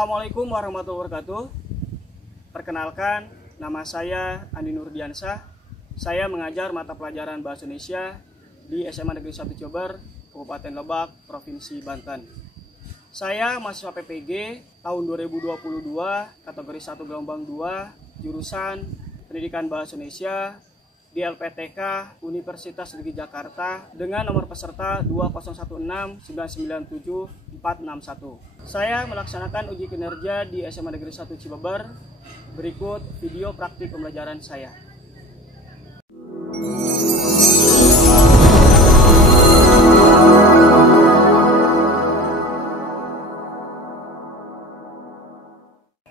Assalamualaikum warahmatullahi wabarakatuh. Perkenalkan, nama saya Andi Nurdiansyah. Saya mengajar mata pelajaran Bahasa Indonesia di SMA Negeri 1 Cilebar, Kabupaten Lebak, Provinsi Banten. Saya mahasiswa PPG tahun 2022, kategori 1 gelombang 2, jurusan Pendidikan Bahasa Indonesia di LPTK Universitas Negeri Jakarta dengan nomor peserta 2016997-461. Saya melaksanakan uji kinerja di SMA Negeri 1 Cilebar. Berikut video praktik pembelajaran saya.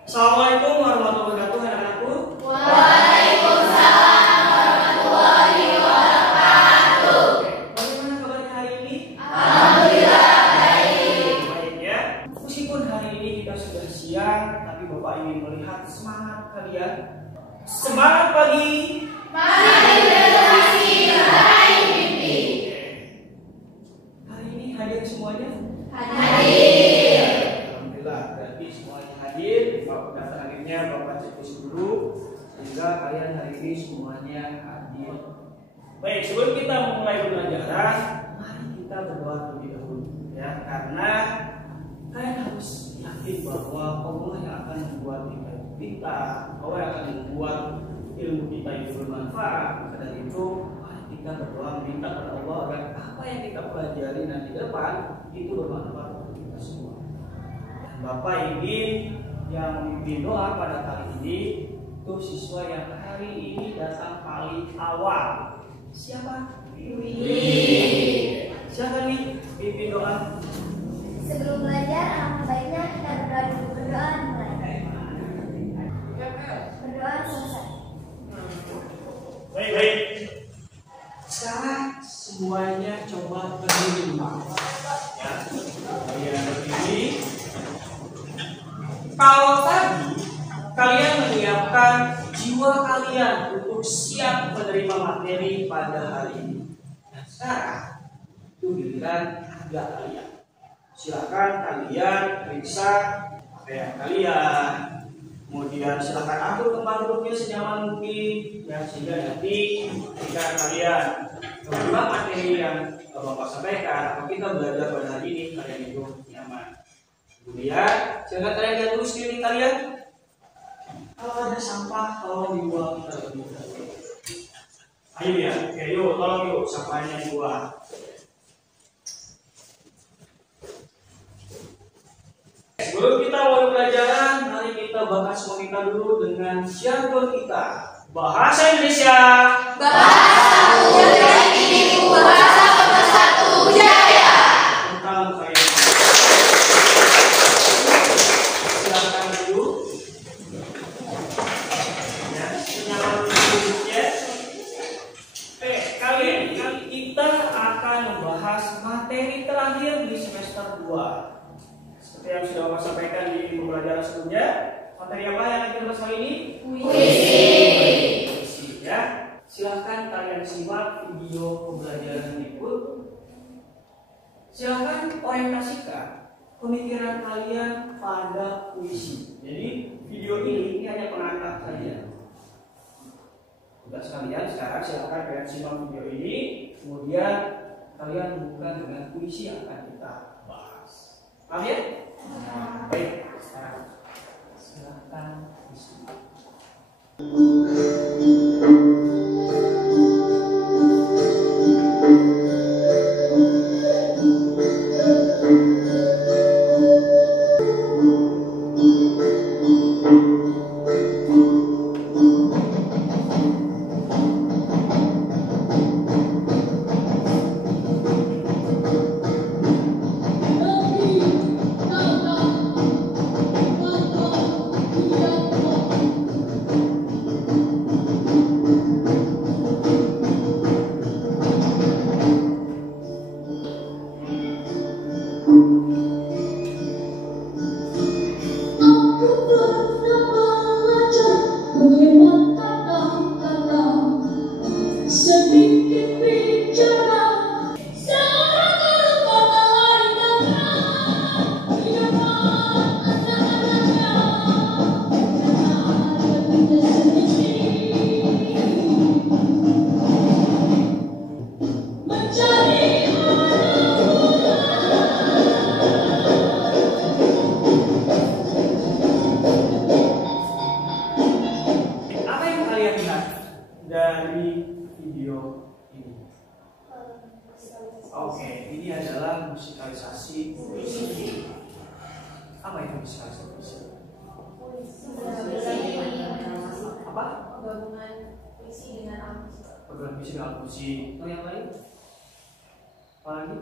Assalamualaikum warahmatullahi wabarakatuh, anak-anakku. Waalaikumsalam warahmatullahi wabarakatuh. Bagaimana kabarnya hari ini? Alhamdulillah baik. Baik ya. Meskipun hari ini kita sudah siang, tapi Bapak ingin melihat semangat kalian. Semangat pagi. Mari berorasi meraih mimpi. Hari ini hadir semuanya? Hadir. Alhamdulillah, berarti semuanya hadir. Bapak daftar hadirnya Bapak cek dulu, sehingga kalian hari ini semuanya hadir. Baik, sebelum kita memulai pembelajaran, mari kita berdoa terlebih dahulu, ya, karena kalian harus yakin bahwa Allah yang akan membuat kita pintar, Allah yang akan membuat ilmu kita itu bermanfaat. Maka dari itu, mari kita berdoa minta kepada Allah agar apa yang kita pelajari nanti ke depan itu bermanfaat untuk kita semua. Dan Bapak ingin yang memimpin doa pada kali ini itu siswa yang hari ini datang paling awal. Siapa? Siapa nih pimpin doa? Sebelum belajar, alangkah baiknya kita berdoa dulu. Berdoa mulai. Berdoa selesai. Baik. Sekarang semuanya coba berdiri. Ya, kalian berdiri. Kalau tadi kalian menyiapkan jiwa kalian untuk siap menerima materi pada hari ini. Nah, sekarang itu giliran agak kalian. Silakan kalian periksa pakaian kalian. Kemudian silakan atur tempat duduknya senyaman mungkin, ya, sehingga nanti ketika kalian menerima materi yang Bapak sampaikan atau kita belajar pada hari ini, kalian itu nyaman. Kemudian silakan kalian lihat dulu sekeliling kalian. Kalau ada sampah, tolong dibuang terlebih dahulu. Ayo ya, oke, yuk, tolong yuk sampahnya dibuang. Sebelum kita mulai pelajaran, mari kita bahas wanita dulu dengan jargon kita. Bahasa Indonesia. Bahasa Budaya ini bahasa pemersatu budaya. Tentang saya. Silakan dulu. Ya, senyaman duduknya. Kalian, kita akan membahas materi terakhir di semester 2. Seperti yang sudah Bapak sampaikan di pembelajaran sebelumnya, materi apa yang kita bahas kali ini? Puisi. Ya, silahkan kalian simak video pembelajaran berikut. Silahkan orientasikan pemikiran kalian pada puisi. Jadi video ini hanya pengantar saja. Tugas kalian sekarang silahkan kalian simak video ini, kemudian kalian membuka dengan puisi yang akan kita bahas. Paham ya? Baik, sekarang silakan disimak. Oke, ini adalah musikalisasi puisi. Apa itu musikalisasi puisi? Apa? Gabungan puisi dengan akustik. Gabungan puisi dengan akustik. Oh, yang lain? Apa lagi?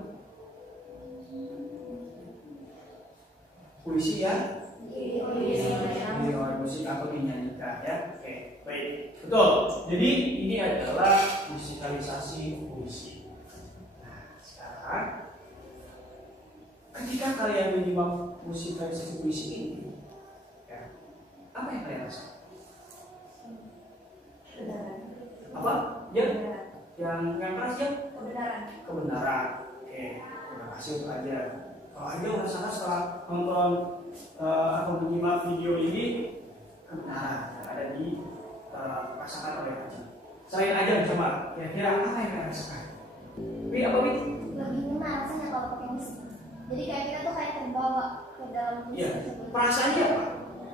Puisi ya? Diiringi musik atau dinyanyikan ya. Oke, baik. Betul. Jadi ini adalah musikalisasi puisi. Nah, sekarang ketika kalian menyimak musikalisasi puisi ini, ya, apa yang kalian rasa? Apa? Ya? Yang keras ya? Kebenaran. Oke, terima kasih untuk Aja. Kalau Aja merasakan setelah nonton atau menyimak video ini kebenaran yang ada di rasakan oleh Aja. Selain Aja coba, kira-kira apa yang kalian rasakan? Wi, apa Wi? Lebih ngena rasanya kalau pakai musik. Jadi kayak kita tuh kayak terbawa ke dalam musik. Iya. Perasaannya apa?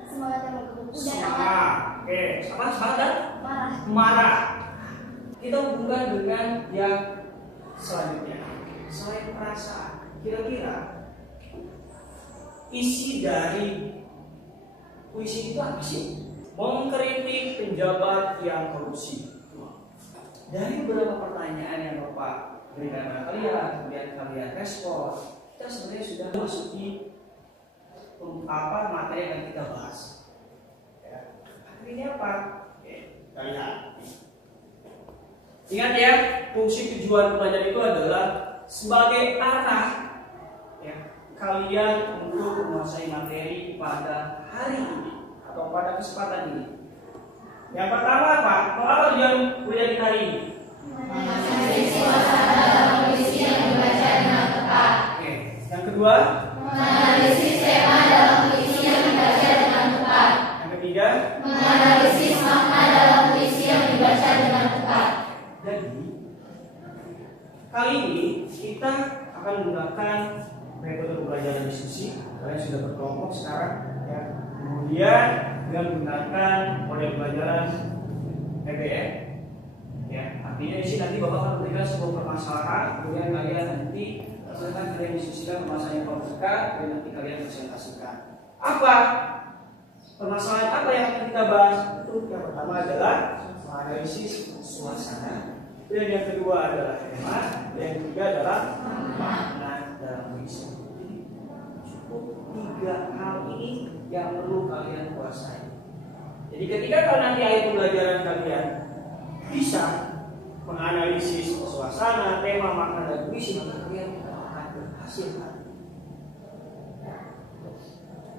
Semangat yang bergebu dan Semangat. Oke, apa? Semangat dan marah. marah. Kita hubungkan dengan yang selanjutnya. Selain perasaan, kira-kira isi dari puisi itu apa sih? Mengkritik penjabat yang korupsi. Dari beberapa pertanyaan yang Bapak berikan kepada kalian, kemudian kalian respon, kita sebenarnya sudah masuki materi yang kita bahas. Ya. Akhirnya apa? Oke, kita lihat. Ingat ya, fungsi tujuan pembelajaran itu adalah sebagai arah ya, kalian untuk menguasai materi pada hari ini atau pada kesempatan ini. Yang pertama apa? Apa tujuan kuliah kita hari ini? Menganalisis suasana dalam puisi yang dibaca dengan tepat. Oke. Yang kedua? Menganalisis tema dalam puisi yang dibaca dengan tepat. Yang ketiga? Menganalisis makna dalam puisi yang dibaca dengan tepat. Jadi kali ini kita akan menggunakan metode pembelajaran diskusi. Kalian sudah berkelompok sekarang, ya. Kemudian dengan menggunakan model pembelajaran PBN, ya. Artinya di sini nanti Bapak akan memberikan sebuah permasalahan, kemudian kalian nanti silakan kalian diskusikan permasalahan yang komplika, dan nanti kalian presentasikan. Apa permasalahan apa yang akan kita bahas? Itu yang pertama adalah analisis suasana. Dan yang kedua adalah tema, dan yang ketiga adalah makna dalam puisi. Cukup 3 hal ini yang perlu kalian kuasai. Jadi ketika kalau nanti akhir pembelajaran kalian bisa menganalisis suasana, tema, makna dan puisi, maka kalian akan berhasil.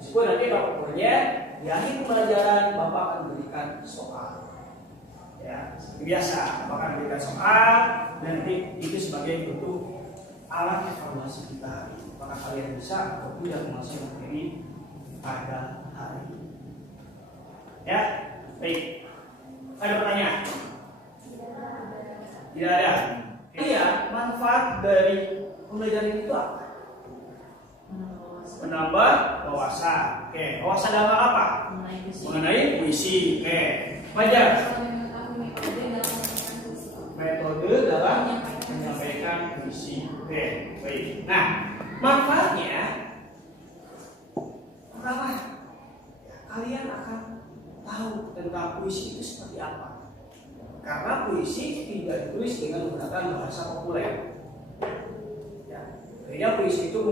Meskipun nanti pokoknya di akhir pembelajaran Bapak akan berikan soal. Ya, seperti biasa, Bapak akan berikan soal dan nanti itu sebagai bentuk alat evaluasi kita. Apakah kalian bisa atau tidak menguasai materi pada hari ini? Ya, baik. Ada pertanyaan? Tidak ada. Iya, manfaat dari pembelajaran itu apa? Menambah wawasan. Oke, wawasan dalam apa? Mengenai puisi. Oke, belajar metode dalam menyampaikan puisi. Oke, baik. Nah, manfaatnya pertama, kalian akan tahu tentang puisi itu seperti apa. Karena puisi tidak ditulis dengan menggunakan bahasa populer. Ya, artinya puisi itu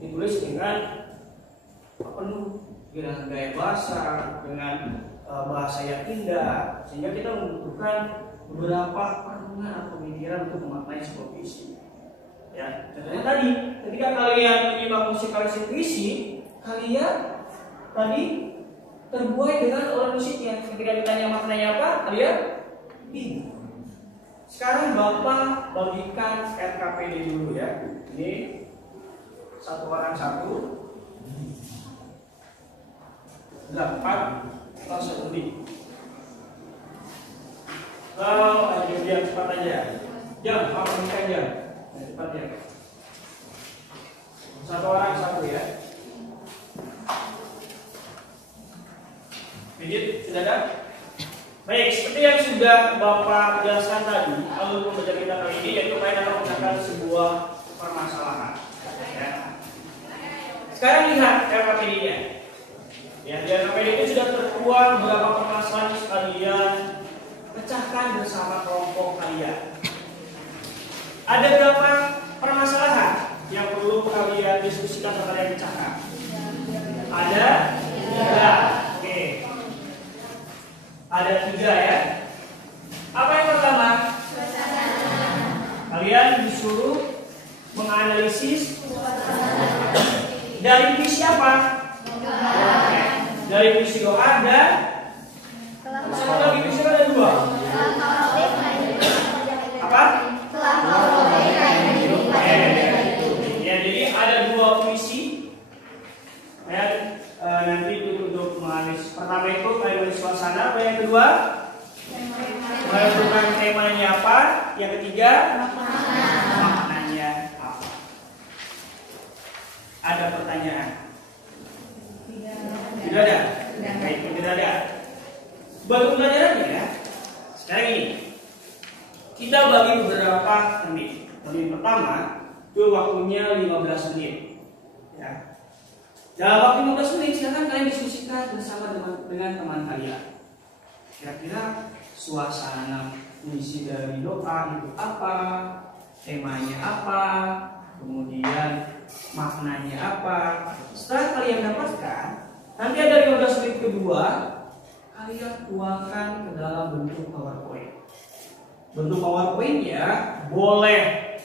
ditulis dengan penuh dengan gaya bahasa, dengan bahasa yang indah, sehingga kita membutuhkan beberapa perenungan atau pemikiran untuk memaknai sebuah puisi. Ya, contohnya tadi, ketika kalian menyimak musikalisasi puisi, kalian tadi terbuai dengan alunan musiknya. Ketika ditanya maknanya apa, kalian bingung. Sekarang Bapak bagikan RKPD dulu ya. Ini satu orang satu. 8 langsung lebih. Kalau aja dia cepat aja. Jam, apa bukan jam? Cepat ya. Satu orang satu ya. Pijit, sudah ada? Baik, seperti yang sudah Bapak jelaskan tadi, alur pembelajaran kita kali ini yaitu kalian akan menggunakan sebuah permasalahan. Ya. Sekarang lihat RKPD-nya. Ya, di RKPD itu sudah tertuang beberapa permasalahan yang kalian pecahkan bersama kelompok kalian. Ada berapa permasalahan yang perlu kalian diskusikan atau kalian pecahkan? Ada 3. Oke. Ada 3 ya. Apa yang pertama? Kalian disuruh menganalisis dari visi apa? Dari visi doa dan satu lagi visi ada 2. Apa? Ya, jadi ada 2 visi. Dan nanti untuk menganalisis pertama itu menganalisis suasana, yang kedua menentukan temanya apa, yang ketiga maknanya apa. Ada pertanyaan? Tidak ada. Baik, tidak ada. Buat pembelajarannya ya. Sekarang ini kita bagi beberapa menit. Menit pertama itu waktunya 15 menit. Ya. Dalam waktu 15 menit silakan kalian diskusikan bersama dengan teman kalian. Kira-kira suasana misi dari doa itu apa, temanya apa, kemudian maknanya apa. Setelah kalian dapatkan, nanti ada 15 menit kedua, kalian tuangkan ke dalam bentuk PowerPoint. Bentuk PowerPoint-nya boleh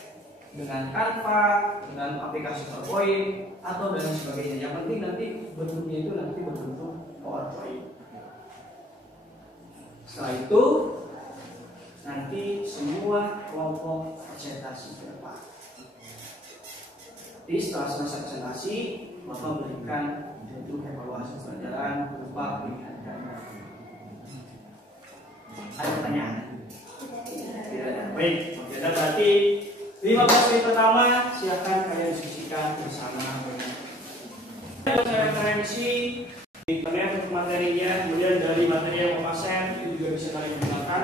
dengan Canva, dengan aplikasi PowerPoint atau dan sebagainya. Yang penting nanti bentuknya itu nanti berbentuk PowerPoint. Setelah itu nanti semua kelompok presentasi ke depan. Jadi setelah selesai presentasi, Bapak berikan bentuk evaluasi pelajaran berupa pilihan ganda. Ada pertanyaan? Tidak ada. Baik, jadi berarti 15 menit pertama silakan kalian diskusikan bersama dengan referensi di internet untuk materinya, kemudian dari materi yang Bapak share itu juga bisa kalian gunakan.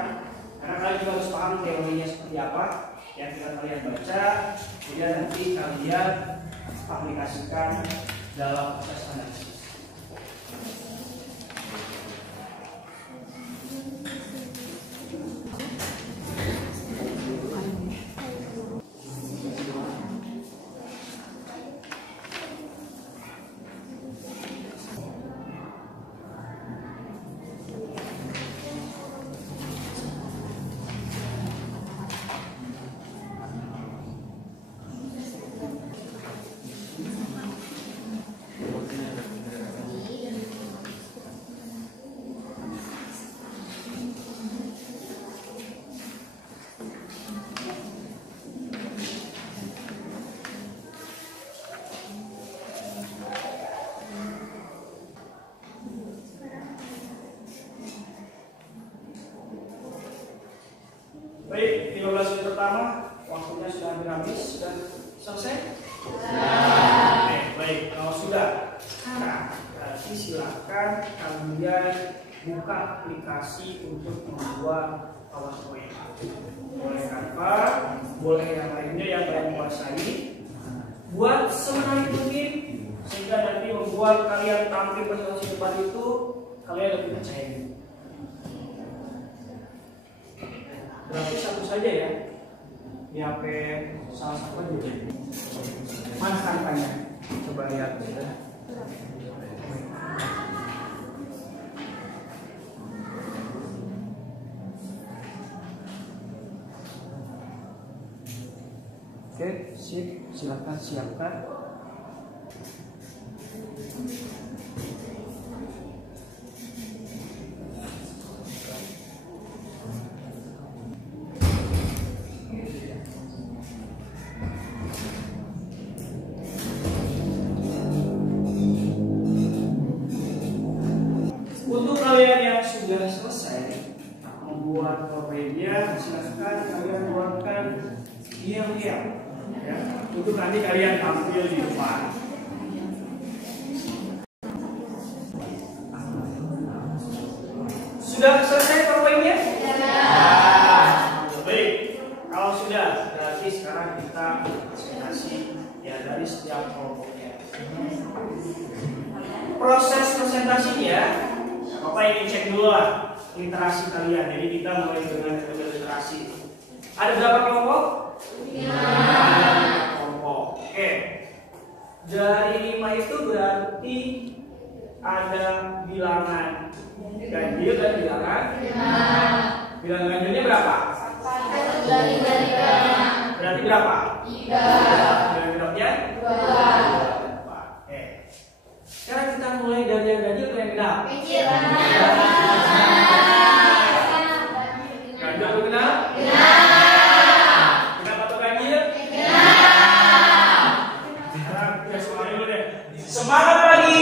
Karena kalian juga harus paham teorinya seperti apa yang kita kalian baca, kemudian nanti kalian aplikasikan dalam proses analisis. Baik, 15 menit pertama waktunya sudah hampir habis. Sudah selesai? Baik, kalau sudah, sekarang berarti silakan kalian buka aplikasi untuk membuat PowerPoint. Boleh Canva, boleh yang lainnya yang kalian kuasai. Buat semenarik mungkin sehingga nanti membuat kalian tampil presentasi depan itu kalian lebih percaya diri. Berarti satu saja ya, di HP salah satu aja. Mana kampanye? Coba lihat. Oke, sip, silakan siapkan. Untuk kalian yang sudah selesai membuat PowerPoint-nya, silakan kalian buatkan diam-diam, ya, untuk nanti kalian tampil di depan. Sudah selesai PowerPoint-nya? Baik, kalau sudah, berarti sekarang kita presentasi dari setiap kelompoknya. Proses presentasinya, Bapak ingin cek dulu lah literasi kalian. Jadi kita mulai dengan metode literasi. Ada berapa kelompok? 5 kelompok. Oke. Dari 5 itu berarti ada bilangan ganjil dan bilangan. Bilangan ganjilnya berapa? Berarti berapa? 3. Bilangan genapnya? 2. Oke. Sekarang kita mulai dari yang ganjil ke yang genap. Ganjil atau genap? Genap atau ganjil? Sekarang kita semuanya dulu deh. Semangat lagi.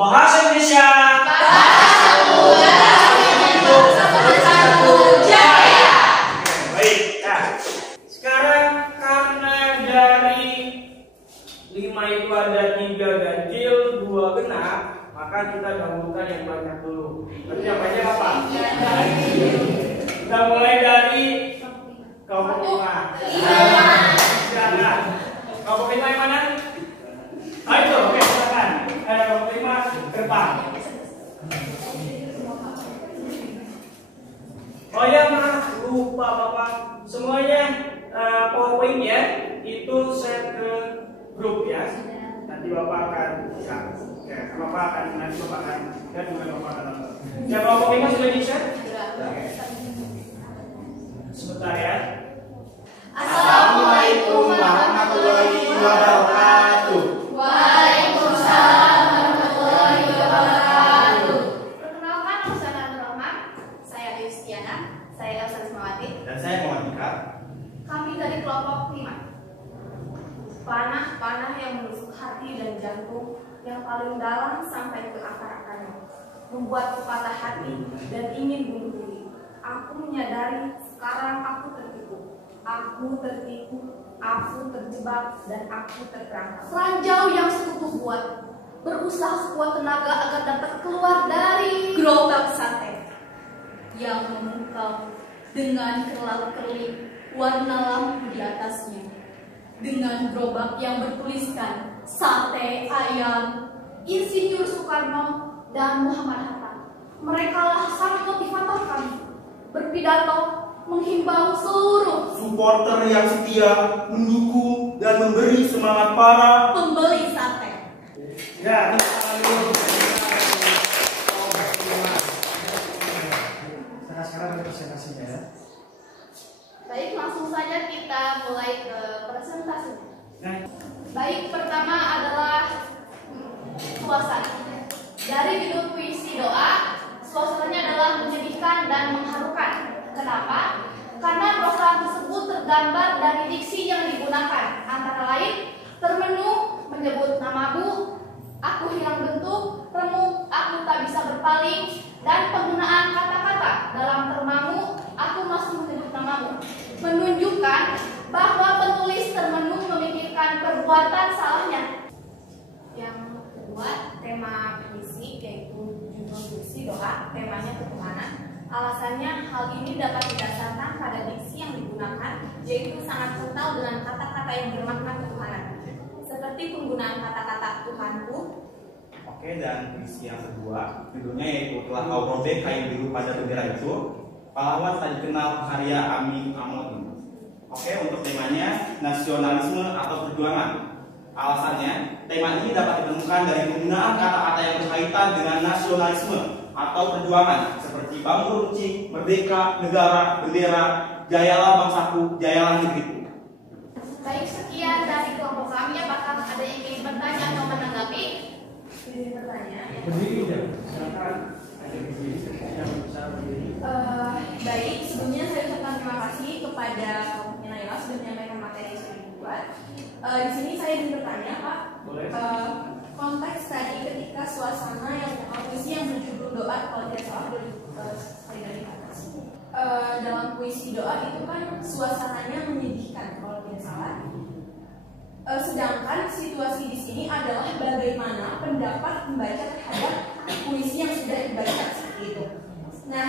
Bahasa Indonesia. Baik. Nah, sekarang karena dari 5 itu ada 3 ganjil, 2 genap, maka kita gabungkan yang banyak dulu. Berarti yang banyak apa? Kita mulai dari kelompok 5. Silakan. Kelompok 5 yang mana? Ayo, oke, silakan. Ada kelompok 5 ke depan. Oh ya, maaf, lupa Bapak. Semuanya PowerPoint-nya itu share ke grup ya. Nanti Bapak akan ya, Bapak akan dan kemudian Bapak akan nonton. Ya, kelompok 5 sudah di-share? Oke. Sebentar ya. Assalamualaikum warahmatullahi wabarakatuh. Waalaikumsalam warahmatullahi wabarakatuh. Perkenalkan, nama saya Nadia Rahman. Saya Yustiana. Saya Elsa Ismawati. Dan saya Muhammad. Kami dari kelompok 5. Panah yang menusuk hati dan jantung yang paling dalam sampai ke akar-akarnya, membuatku patah hati dan ingin bunuh diri. Aku menyadari sekarang aku tertipu. Aku terjebak dan aku terperangkap. Ranjau yang sekutu buat, berusaha sekuat tenaga agar dapat keluar dari gerobak sate yang memukau dengan kerlap-kerlip warna lampu di atasnya, dengan gerobak yang bertuliskan sate ayam. Insinyur Soekarno dan Muhammad Hatta. Merekalah sang motivator kami. Berpidato menghimbau seluruh Supporter yang setia, mendukung dan memberi semangat para pembeli sate. Ya, sekarang presentasinya ya. Baik, langsung saja kita mulai ke presentasinya. Nah, Baik, pertama adalah suasana. Dari judul puisi doa, suasananya adalah menyedihkan dan mengharukan. Kenapa? Karena program tersebut tergambar dari diksi yang digunakan, antara lain termenung, menyebut namamu, aku hilang bentuk, remuk, aku tak bisa berpaling, dan penggunaan kata-kata dalam termamu, aku masih menyebut namamu, menunjukkan bahwa penulis termenung memikirkan perbuatan salahnya. Yang kedua, tema puisi, yaitu judul puisi doa, temanya ketuhanan. Alasannya hal ini dapat didasarkan pada diksi yang digunakan, yaitu sangat kental dengan kata-kata yang bermakna ketuhanan, seperti penggunaan kata-kata Tuhanku. Oke, dan puisi yang kedua judulnya yaitu telah kau robek kain biru pada bendera itu, pahlawan tak dikenal karya Amin Amon. Oke, untuk temanya nasionalisme atau perjuangan. Alasannya, tema ini dapat ditemukan dari penggunaan kata-kata yang berkaitan dengan nasionalisme atau perjuangan seperti bambu runcing, merdeka, negara, bendera, jayalah bangsaku, jayalah negeriku. Baik, sekian dari kelompok kami. Apakah ada yang ingin bertanya atau menanggapi? Ingin bertanya? berdiri ya. Silakan ada berdiri yang bisa berdiri. Baik, sebelumnya saya ucapkan terima kasih kepada kelompoknya Naila sudah menyampaikan materi yang sudah dibuat. Di sini saya ingin bertanya, Pak. Boleh. Konteks tadi ketika suasana yang puisi yang berjudul doa, kalau tidak salah dari atas. Dalam puisi doa itu kan suasananya menyedihkan kalau tidak salah. Sedangkan situasi di sini adalah bagaimana pendapat pembaca terhadap puisi yang sudah dibaca seperti itu. Nah,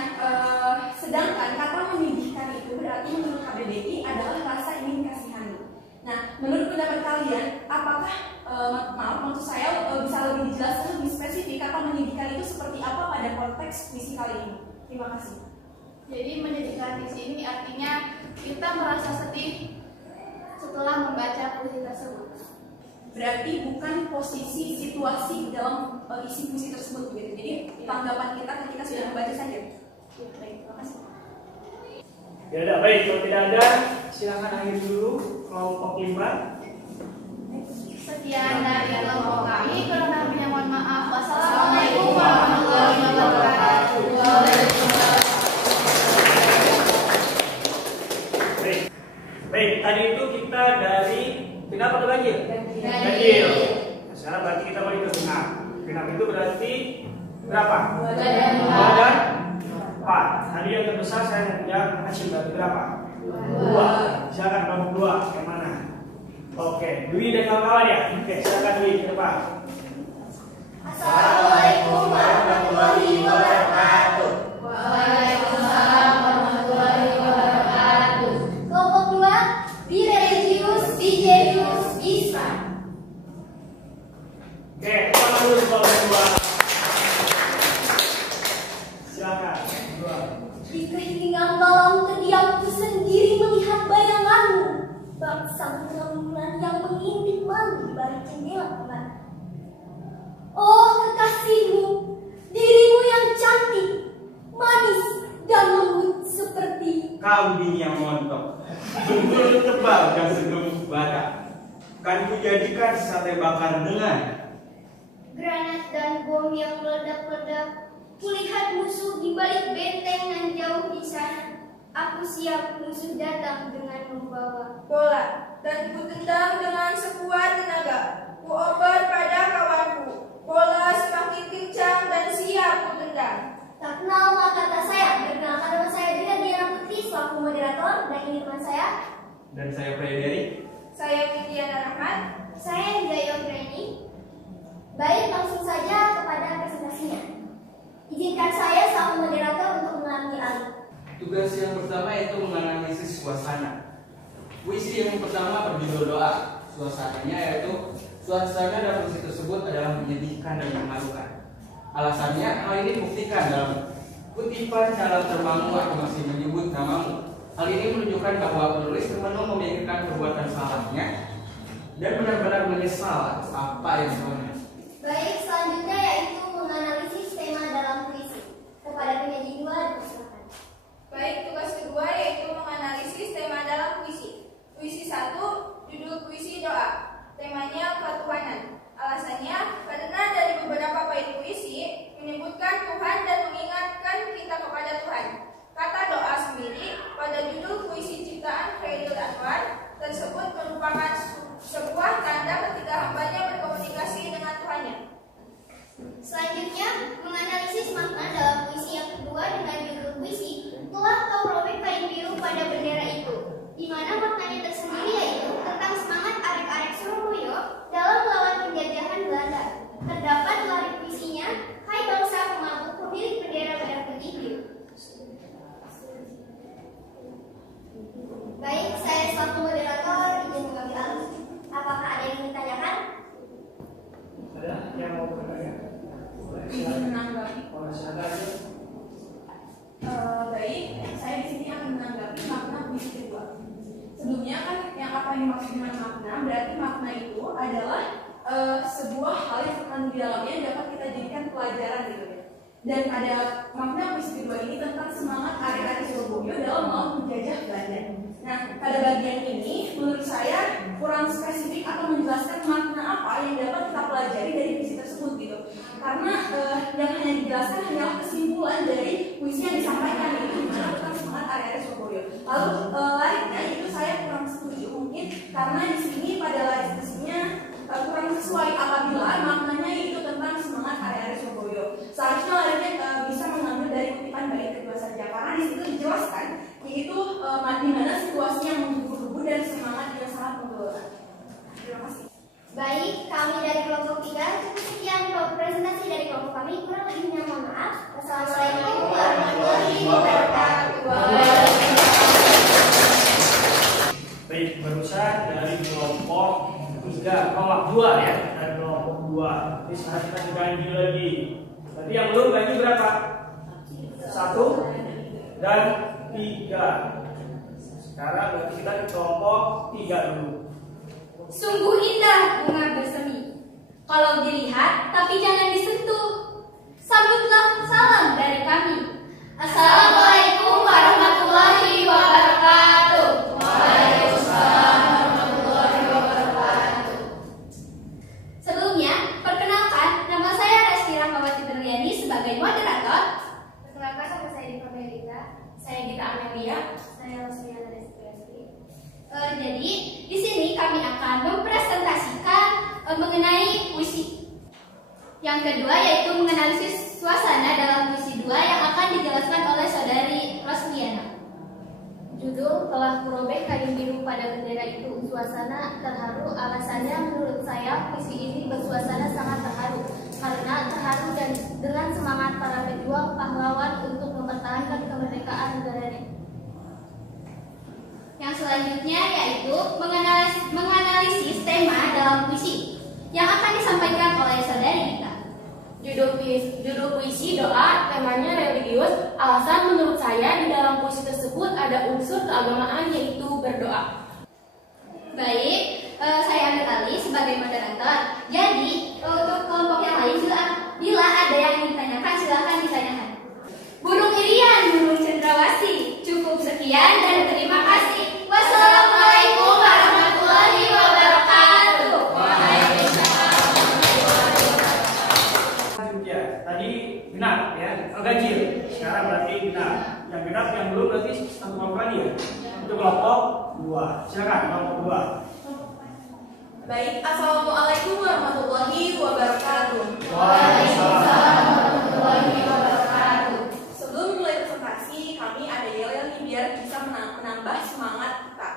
sedangkan kata menyedihkan itu berarti menurut KBBI adalah menurut kalian, apakah maksud saya bisa lebih dijelaskan lebih spesifik kata menyedihkan itu seperti apa pada konteks puisi kali ini? Terima kasih. Jadi menyedihkan di sini artinya kita merasa sedih setelah membaca puisi tersebut. Berarti bukan posisi situasi dalam isi puisi tersebut gitu. Jadi tanggapan kita ketika sudah membaca saja. Ya, baik, terima kasih. Ya udah, baik, kalau tidak ada silakan akhir dulu kelompok 5. Sekian dari kelompok kami, kurang lebihnya mohon maaf. Wassalamualaikum warahmatullahi wabarakatuh. Baik, tadi itu kita dari kenapa ke banjir? Ganjil. Nah, sekarang berarti kita balik ke genap. Genap itu berarti berapa? 2 dan 4. 2 dan 4. Tadi yang terbesar saya yang kecil berarti berapa? 2. Silakan kelompok 2 yang mana? Oke, Dwi dan kawan-kawan ya. Oke, silakan Dwi ke depan. Assalamualaikum warahmatullahi wabarakatuh. Waalaikumsalam warahmatullahi wabarakatuh. Kelompok 2, Biregius Vigerius Isma. Oke, sama dulu kelompok 2. Silakan. 2. Di keringat malam terdiamku sendiri melihat bayanganmu, bangsang rembulan yang mengintip malu di balik jendela kamar. Oh kekasihmu, dirimu yang cantik, manis dan lembut seperti Kambing yang montok, bulu tebal dan segemuk badak, kan kujadikan sate bakar dengan granat dan bom yang meledak-ledak. Kulihat musuh di balik benteng yang jauh di sana. Aku siap musuh datang dengan membawa Bola dan ku tendang dengan sekuat tenaga. Ku obat pada kawanku. Bola semakin kencang dan siap ku tendang. tak kenal maka kata saya. Perkenalkan nama saya juga Diana Putri selaku moderator, dan ini teman saya. dan saya Frederick. Saya Widiana Rahmat. Saya Jayo Greni. Baik, langsung saja kepada presentasinya. Izinkan saya selaku moderator untuk mengambil alih. Tugas yang pertama yaitu menganalisis suasana. Puisi yang pertama berjudul Doa. Suasananya yaitu suasana dalam puisi tersebut adalah menyedihkan dan memalukan. Alasannya, hal ini buktikan dalam kutipan dalam termamu atau masih menyebut namamu. Hal ini menunjukkan bahwa penulis termenung memikirkan perbuatan salahnya dan benar-benar menyesal atas apa yang sebenarnya. Baik, selanjutnya yaitu menganalisis tema dalam puisi. Kepada penyaji 2 dipersilakan. Baik, tugas kedua yaitu menganalisis tema dalam puisi. Puisi 1, judul puisi Doa. Temanya ketuhanan. Alasannya, karena dari beberapa bait puisi menyebutkan Tuhan dan mengingatkan kita kepada Tuhan. Kata doa sendiri pada judul puisi ciptaan Khairil Anwar tersebut merupakan sebuah tanda ketika hambanya berkomunikasi dengan Tuhannya. Selanjutnya, menganalisis makna dalam puisi yang kedua dengan judul puisi Telah Kau Robek Kain Biru Pada Bendera Itu, di mana maknanya tersendiri yaitu tentang semangat arek-arek Surabaya dalam melawan penjajahan Belanda. Terdapat lirik puisinya, Hai bangsa pemabuk pemilik bendera merah putih biru. Baik, saya selaku moderator izin mengambil alih. Apakah ada yang ingin ditanyakan? Ada yang mau bertanya? Ingin menanggapi. Oh, silakan aja. Baik, saya di sini akan menanggapi makna puisi kedua. Sebelumnya kan yang apa yang dimaksud dengan makna, berarti makna itu adalah sebuah hal yang terkandung di dalamnya yang dapat kita jadikan pelajaran gitu ya. Dan ada makna puisi kedua ini tentang semangat arek-arek Surabaya dalam melawan penjajah Belanda. Nah, pada bagian ini menurut saya kurang spesifik atau menjelaskan makna apa yang dapat kita pelajari dari puisi tersebut gitu. Karena yang hanya dijelaskan hanyalah kesimpulan dari puisi yang disampaikan itu dimana tentang semangat arek-arek Surabaya. Lalu liriknya itu saya kurang setuju mungkin karena di sini pada lirik puisinya kurang sesuai apabila maknanya itu tentang semangat arek-arek Surabaya. Seharusnya liriknya bisa mengambil dari kutipan bait kedua saja karena di situ dijelaskan yaitu di mana situasi yang menggebu-gebu dan semangat yang sangat menggelora. Terima kasih. Baik, kami dari kelompok 3 cukup sekian presentasi dari kelompok kami. Kurang lebihnya mohon maaf. Wassalamualaikum warahmatullahi wabarakatuh. Baik, barusan dari kelompok 3,2 ya, dan kelompok 2. Ini sekarang kita ganti lagi. Berarti yang belum ganti berapa? 1 dan 3. Sekarang berarti kita di kelompok 3 dulu. Sungguh indah bunga bersemi. Kalau dilihat, tapi jangan disentuh. Sambutlah salam dari kami. Assalamualaikum warahmatullahi wabarakatuh. Waalaikumsalam warahmatullahi wabarakatuh. Sebelumnya, perkenalkan, nama saya Resti Rahmawati Berliani sebagai moderator. Perkenalkan, nama saya Dika Melita. Saya Gita Amelia. Saya Rosmiana Restriasti. Jadi, di sini kami akan mempresentasikan mengenai puisi. Yang kedua yaitu menganalisis suasana dalam puisi 2 yang akan dijelaskan oleh saudari Rosmiana. Judul telah kurobek kain biru pada bendera itu. Suasana terharu. Alasannya menurut saya puisi ini bersuasana sangat terharu karena terharu dan dengan semangat para pejuang pahlawan untuk mempertahankan kemerdekaan negaranya. Yang selanjutnya yaitu menganalisis tema dalam puisi yang akan disampaikan oleh saudari kita. Judul puisi doa, temanya religius. Alasan menurut saya di dalam puisi tersebut ada unsur keagamaan yaitu berdoa. Baik, saya ambil alih sebagai moderator. Jadi untuk kelompok yang lain bila ada yang ingin ditanyakan silakan ditanyakan. Burung irian, burung cendrawasih. Cukup sekian dan terima kasih. Wassalamualaikum warahmatullahi wabarakatuh. Ya, tadi genap ya, ganjil. Sekarang berarti genap. Yang genap yang belum berarti satu kelompok lagi ya. Untuk kelompok 2. Silakan kelompok 2. Baik, assalamualaikum warahmatullahi wabarakatuh. Waalaikumsalam warahmatullahi wabarakatuh. Sebelum mulai presentasi, kami ada yel-yel nih biar bisa menambah semangat kita.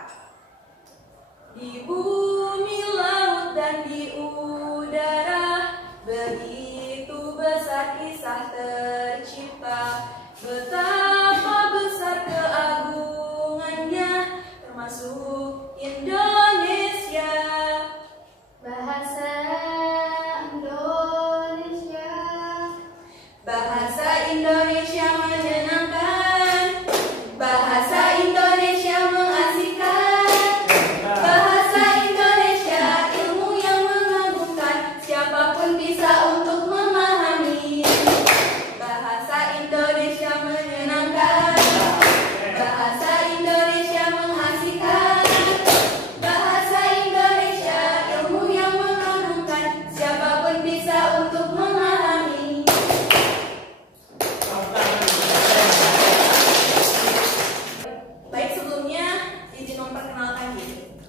Di bumi, laut, dan di udara, begitu besar kisah tercipta. Betapa besar keagungannya, termasuk Indonesia. Bahasa Indonesia. Bahasa Indonesia menyenangkan, bahasa Indonesia mengasihkan, bahasa Indonesia ilmu yang mengagumkan, siapapun bisa untuk memahami. Bahasa Indonesia menyenangkan, bahasa Indonesia mengasihkan, bahasa Indonesia ilmu yang mengagumkan, siapapun bisa untuk memahami. Baik, sebelumnya izin memperkenalkan diri.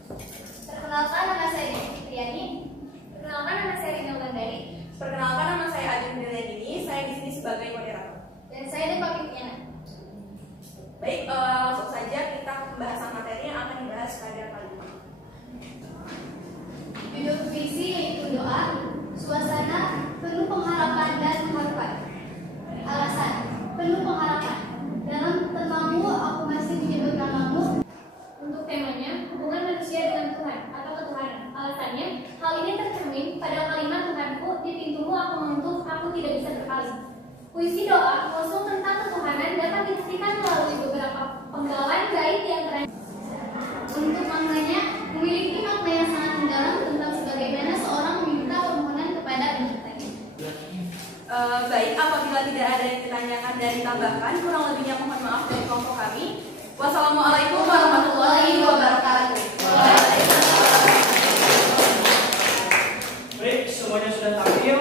Perkenalkan, nama saya Fitriani. Perkenalkan, nama saya Rina Wulandari. Perkenalkan, nama saya Adin Berliani. Saya di sini sebagai moderator. Dan saya Depa Fitriana. Baik, langsung saja kita ke pembahasan materi yang akan dibahas pada kali ini. Judul puisi yaitu doa, suasana penuh pengharapan dan mengharapkan. Alasan penuh pengharapan. Dalam temamu aku masih menyebut namamu. Untuk temanya hubungan manusia dengan Tuhan atau ketuhanan. Alasannya hal ini tercermin pada kalimat Tuhanku di pintumu aku mengetuk, aku tidak bisa berpaling. Puisi doa kosong tentang ketuhanan dapat dibuktikan melalui beberapa penggalan gaib di antaranya. Untuk maknanya memiliki makna yang sangat mendalam tentang sebagaimana seorang meminta permohonan kepada penciptanya. Baik, apabila tidak ada yang ditanyakan dan ditambahkan, kurang lebihnya mohon maaf dari kelompok kami. Wassalamualaikum warahmatullahi wabarakatuh. Baik, semuanya sudah tampil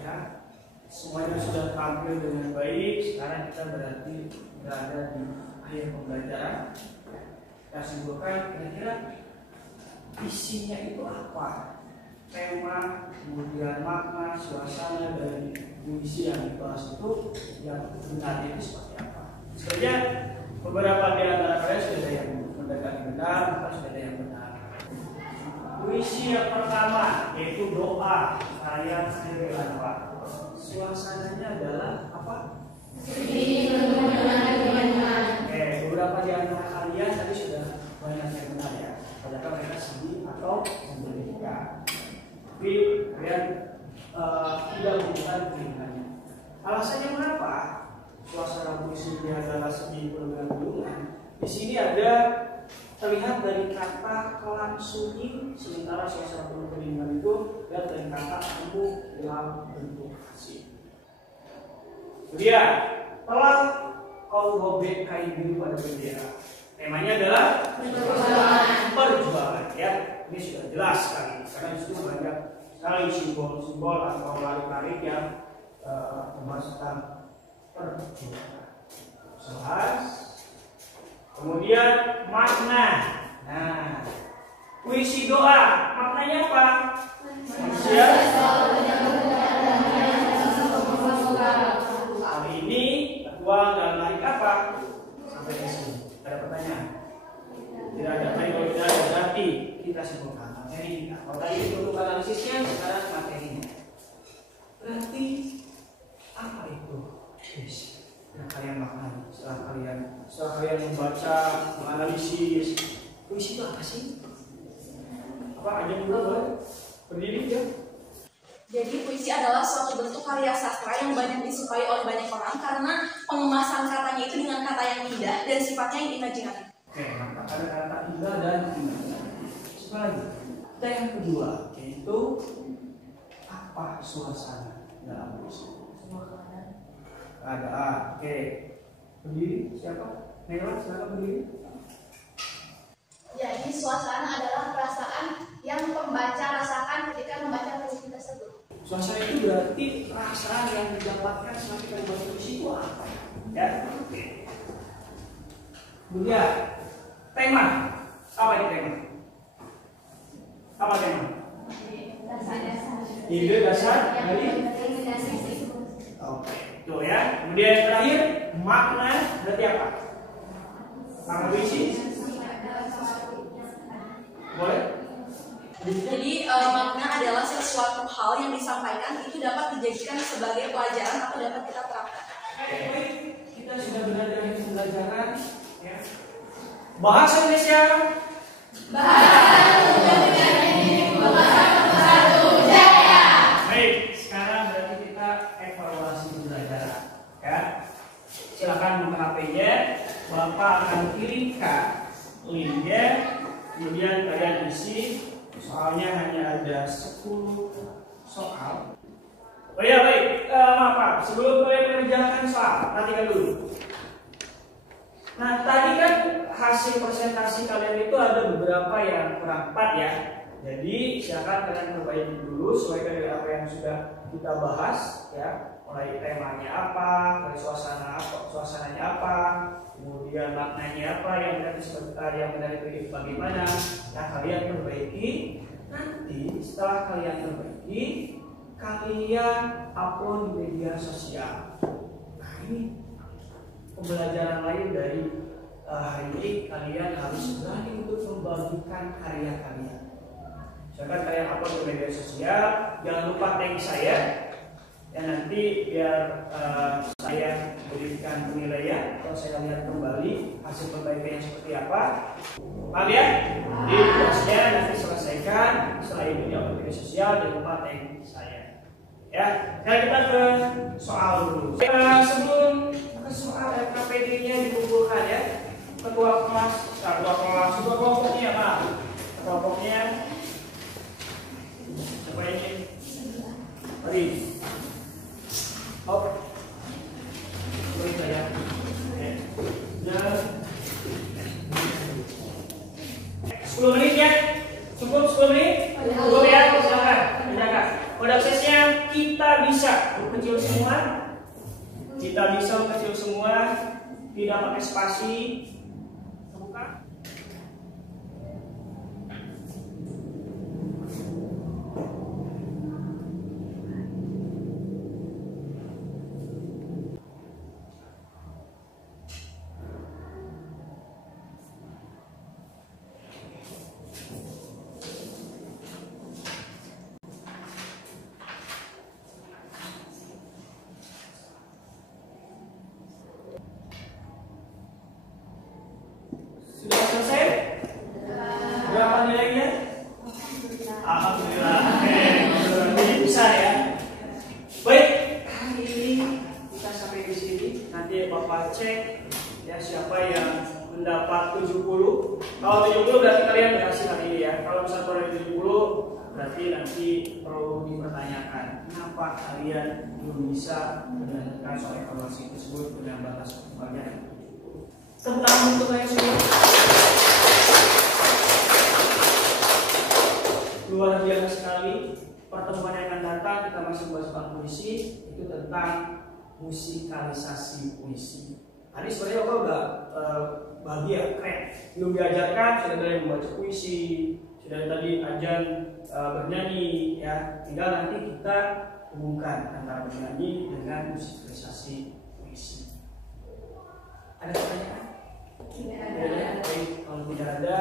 ya. Semuanya sudah tampil dengan baik. Sekarang kita berarti berada di akhir pembelajaran. Kita simpulkan kira-kira isinya itu apa, tema, kemudian makna, suasana dari puisi yang dibahas itu yang sebenarnya itu seperti apa. Sebenarnya beberapa di antara kalian sudah ada yang mendekati benar, maka sudah ada yang benar. Puisi yang pertama yaitu doa karya Khairil Anwar. Suasananya adalah apa? Oke, beberapa di antara kalian tadi sudah banyak yang benar ya. Padahal mereka sedih atau memberikan. Ya, tapi kalian tidak menggunakan pilihannya. Alasannya mengapa suasana puisi ini adalah seni pergabungan? Di sini ada terlihat dari kata kelam sunyi, sementara suasana pergabungan itu lihat dari kata kamu dalam bentuk kasih. Kemudian telah kau robek kain biru pada bendera. Temanya adalah perjuangan. Ya, ini sudah jelas sekali karena di situ banyak sekali simbol-simbol atau lari-lari yang memasukkan perjuangan. Jelas. Kemudian makna. Nah, puisi doa maknanya apa? Hari ini ketua dalam hari apa? Sampai di sini. Ada pertanyaan? Tidak ada. Tapi kalau tidak ada berarti kita simpulkan materi kita. Kalau tadi untuk analisisnya, sekarang materinya. Berarti apa itu puisi? Yang kalian maknai setelah kalian membaca, menganalisis puisi itu apa sih? Apa aja dulu boleh berdiri ya? Jadi puisi adalah suatu bentuk karya sastra yang banyak disukai oleh banyak orang karena pengemasan katanya itu dengan kata yang indah dan sifatnya yang imajinatif. Oke, maka ada kata indah dan imajinatif. Setelah lagi, kita yang kedua yaitu apa suasana dalam puisi? Ada. Oke. Berdiri siapa? Nela, silakan berdiri. Jadi suasana adalah perasaan yang pembaca rasakan ketika membaca puisi tersebut. Suasana itu berarti perasaan yang didapatkan saat kita membaca puisi itu apa? Ya. Oke. Kemudian tema. Apa itu tema? Apa tema? Ide dasar dari. Oke. Tuh ya. Kemudian terakhir makna berarti apa? Makna puisi? Boleh? Jadi makna adalah sesuatu hal yang disampaikan itu dapat dijadikan sebagai pelajaran atau dapat kita terapkan. Baik, kita sudah berada di pembelajaran ya. Bahasa Indonesia. Baik, sekarang berarti kita evaluasi pembelajaran ya. Silakan buka HP-nya, Bapak akan kirimkan linknya, kemudian kalian isi. Soalnya hanya ada 10 soal. Oh ya baik, maaf, sebelum kalian mengerjakan soal, perhatikan dulu. Nah tadi kan hasil presentasi kalian itu ada beberapa yang kurang tepat ya. Jadi silakan kalian perbaiki dulu sesuaikan dengan apa yang sudah kita bahas ya. Mulai temanya apa, suasananya apa, kemudian maknanya apa, yang benar itu bagaimana. Nah kalian perbaiki. Nanti setelah kalian perbaiki, kalian upload di media sosial. Nah ini pembelajaran lain dari hari ini, kalian harus berani untuk membagikan karya kalian. Misalkan kalian upload di media sosial, jangan lupa tag saya. Dan nanti biar saya berikan penilaian atau saya lihat kembali hasil perbaikannya seperti apa. Paham ya? Di tugasnya nanti selesaikan. Setelah itu di media sosial jangan lupa tag saya. Ya, sekarang kita ke soal dulu. Sebelum ke soal KPD-nya dikumpulkan ya. Ketua kelompoknya Pak. Kelompoknya siapa ini? Mari. Hop. Boleh saya. Dan 10 menit ya. Cukup 10 menit? Cukup ya, silakan. Kerjakan. Pada aksesnya kita bisa kecil semua. Kita bisa kecil semua. Tidak pakai spasi. Buka. 70 berarti kalian berhasil hari ini ya. Kalau misalnya kurang dari 70 berarti nanti perlu dipertanyakan kenapa kalian belum bisa menyelesaikan soal evaluasi tersebut dengan batas pembelajaran. Tepuk tangan untuk kalian semua. Luar biasa sekali. Pertemuan yang akan datang kita masih membahas tentang puisi, itu tentang musikalisasi puisi. Tadi sebenarnya Bapak udah bahagia, keren. Belum diajarkan, sudah ada yang membaca puisi, sudah tadi ajar bernyanyi, ya. Tinggal nanti kita hubungkan antara bernyanyi dengan musikalisasi puisi. Ada pertanyaan? Tidak ada. Baik, kalau tidak ada,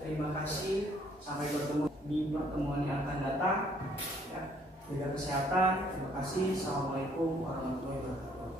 terima kasih. Sampai bertemu di pertemuan yang akan datang. Ya, jaga kesehatan. Terima kasih. Assalamualaikum warahmatullahi wabarakatuh.